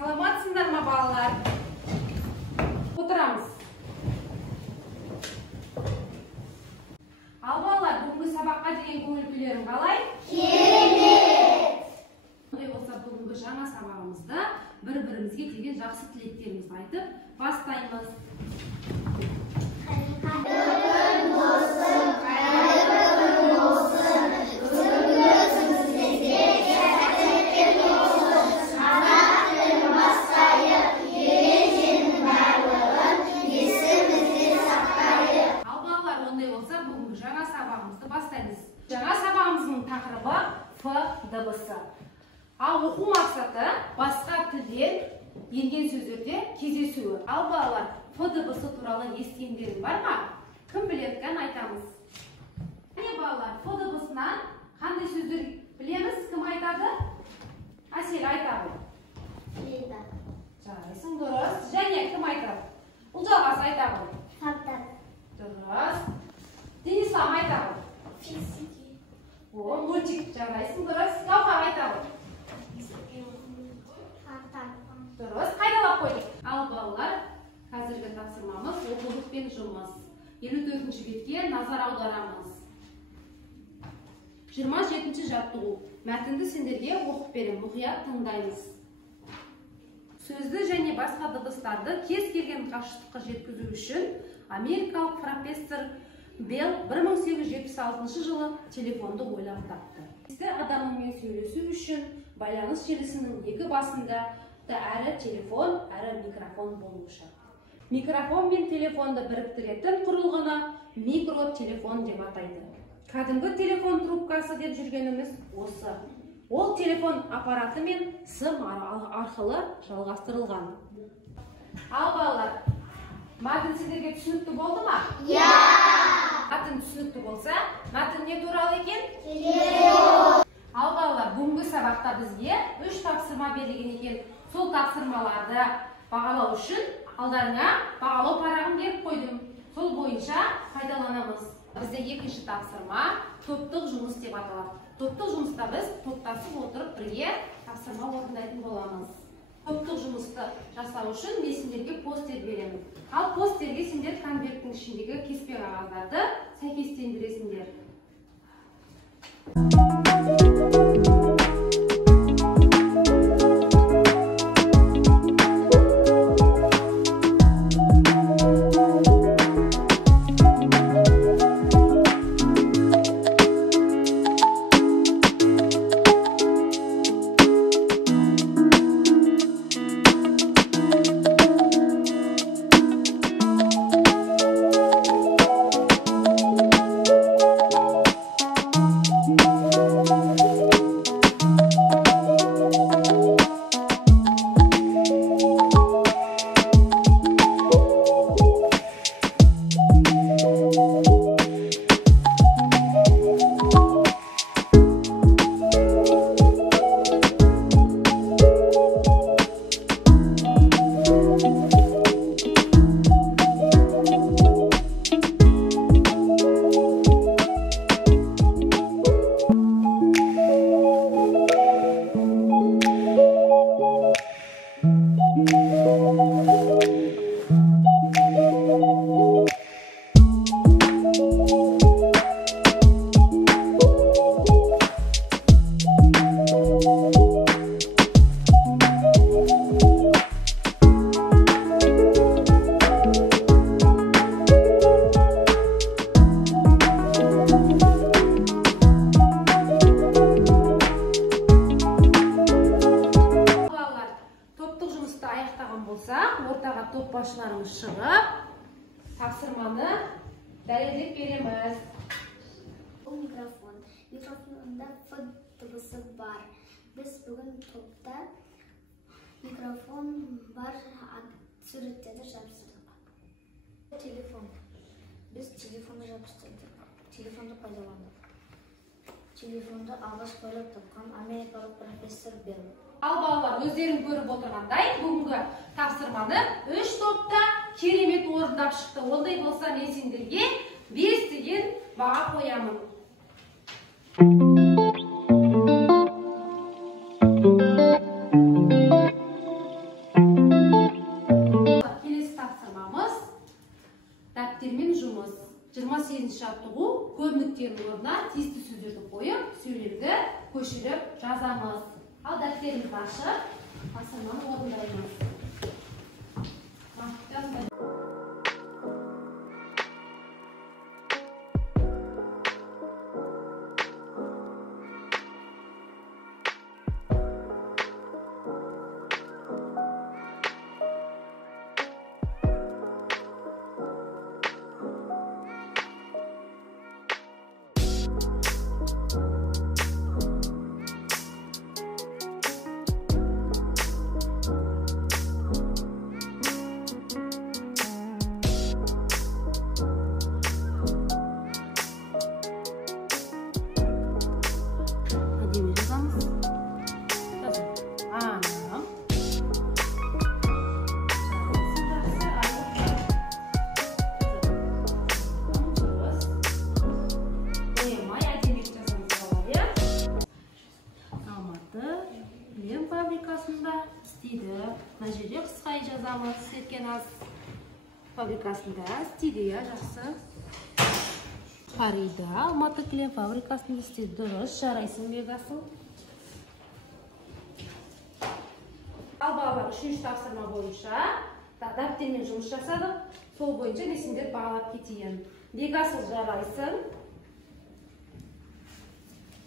Саламатсыңдар ма балалар? Отырамыз. Ал балалар, бүгінгі сабаққа деген көңіл-күйлерің қалай? Керемет! Ондай болса, бүгінгі жаңа сабағымызда бір-бірімізге деген жақсы тілектерімізді айтып бастаймыз. Жаңа сабағымызды бастаймыз. Жаңа сабағымыздың тақырыбы Ф дыбысы. Ал оқу мақсаты басқа тілден енген сөздерде кездесуі. Ал балалар, Ф дыбысы туралы естігендерің бар ма? Кім біледі екен, айтамыз. Міне балалар, Ф дыбысынан қандай сөздер білеміз? Кім айтады? Әсел айтады. Жарайсың, дұрыс. Және кім айтады? Ұлжалғас айтады. Дұрыс. Денислам айтады. Физики. Мультик, жарайсың, дұрыс. Гаухар айтады. Дұрыс. Қайталап қойдық. Ал балалар, қазіргі тапсырмамыз оқулықпен жұмыс. 54-ші бетке назар аударамыз. 27-ші жаттығу. Мәтінді сендерге оқып берем, мұқият тыңдаймыз. Сөзді және басқа дыбыстарды кез келген қашықтыққа жеткізу үшін америкалық профессор Белл 1876 жылы телефонды ойлап тапты. Сізді адаммен сөйлесу үшін байланыс желісінің екі басында әрі телефон, әрі микрофон болуы шарт. Микрофон мен телефонды біріктіретін құрылғыны микротелефон деп атайды. Кәдімгі телефон трубкасы деп жүргеніміз осы. Ол телефон аппараты мен сым арқылы жалғастырылған. Ал балалар, мәтін сендерге түсінікті болды ма? Мәтін түсінікті болса, мәтін не туралы екен? Телефон. Ал балалар, бүгінгі сабақта бізге 3 тапсырма берілген екен. Сол тапсырмаларды бағалау үшін алдарыңа бағалау парағын беріп қойдым. Сол бойынша пайдаланамыз. Бізде екінші тапсырма топтық жұмыс деп аталады. Топтық жұмыста біз топтасып отырып бірге тапсырма орындайтын боламыз. Топтық жұмысты жасау үшін мен сендерге постер беремін. Ал постерге сендер конверттің ішіндегі кеспе қағаздарды сәйкестендіресіңдер. Ортаға топ басшыларымыз шығып, тапсырманы дәлелдеп береміз. Бұл микрофон. Микрофонда Ф дыбысы бар. Біз бүгін топта микрофон бар суреттерді жабыстырдық. Телефон. Біз телефонды жабыстырдық. Телефонды пайдаландық. Телефонды алғаш ойлап тапқан америкалық профессор Белл. Ал балалар, өздерің көріп отырғандай, бүгінгі тапсырманы 3 топта керемет орындап шықты. Ондай болса мен сендерге 5 деген баға қоямын. жазамыз. Ал дәптерімізді ашып, тапсырманы орындаймыз. Fabrikasында істейді. Мына жерде қысқа жазамыз. Серкеназ фабрикасында істейді, жақсы. Фарида Алматы кілем фабрикасында істейді. Дұрыс, жарайсың Бекасыл. Ал балалар, 3-ші тапсырма бойынша дәптермен жұмыс жасадық. Сол бойынша несіндер бағалап кетейін. Бекасыл, жарайсың.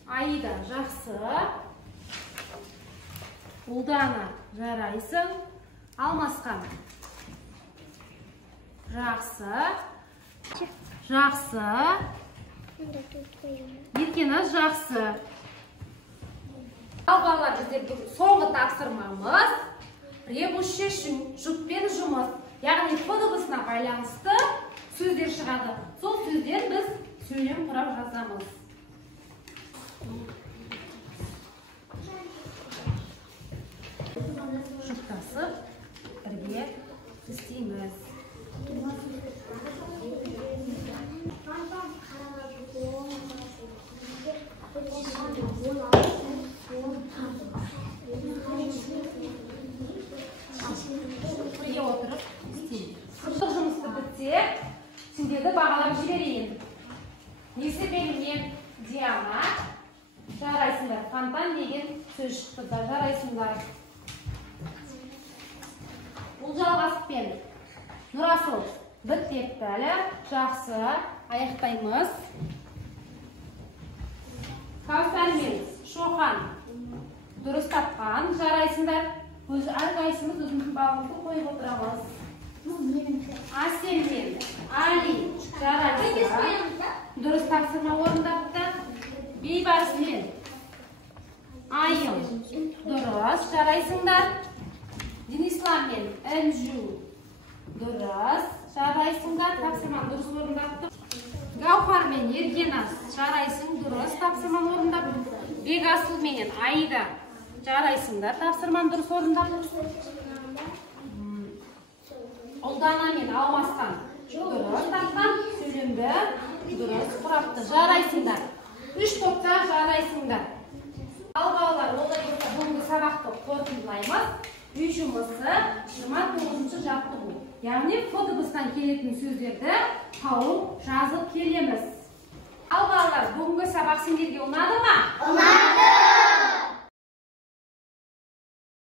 Аида, жақсы. Ұлдана, жарайсың. Алмасқан, жақсы. Жақсы. Еркеназ, жақсы. Ал балалар, біздер соңғы тапсырмамыз ребусше жұппен жұмыс. Яғни П дыбысына байланысты сөздер шығады. Сол сөздер біз сөйлем құрап жазамыз. Жұптасып, бірге істейміз. Бірге отырып істейміз. Сыртық жұмысты бітсек, сендерді бағалап жіберейін. Несібелімен Диана, жарайсыңдар. Фонтан деген сөз шықты да, жарайсыңдар. Бұл жалғасыппен Нұрасыл біттепті әлі, жақсы, аяқтаймыз. Каусармен Шоқан дұрыс тапқан, жарайсыңдар. Әрқайсымыз өзіміздің бағымызды қойып отырамыз. Аселмен Али, жарайсыңдар. Дұрыс тапсырма орындапты. Бейбарысмен Айым, дұрыс, жарайсыңдар. Денисламен Әнжу, дұрыс, жарайсыңдар, тапсырман дұрыс орындапты. Гаухармен Еркеназ, жарайсың, дұрыс, тапсырман орындапты. Бекасылменен Аида, жарайсыңдар, тапсырман дұрыс орындапты. Ұлданамен Алмасқан, дұрыс, тапқан, сөйлемді, дұрыс, құрапты, жарайсыңдар. 3 топта жарайсыңдар. Ал балалар, бүгінгі сабақты қорытындылаймыз. Үй жұмысы 29-шы жаттығу. Яғни П дыбысынан келетін сөздерді тауып жазып келеміз. Ал балалар, бүгінгі сабақ сендерге ұнады ма? Ұнады!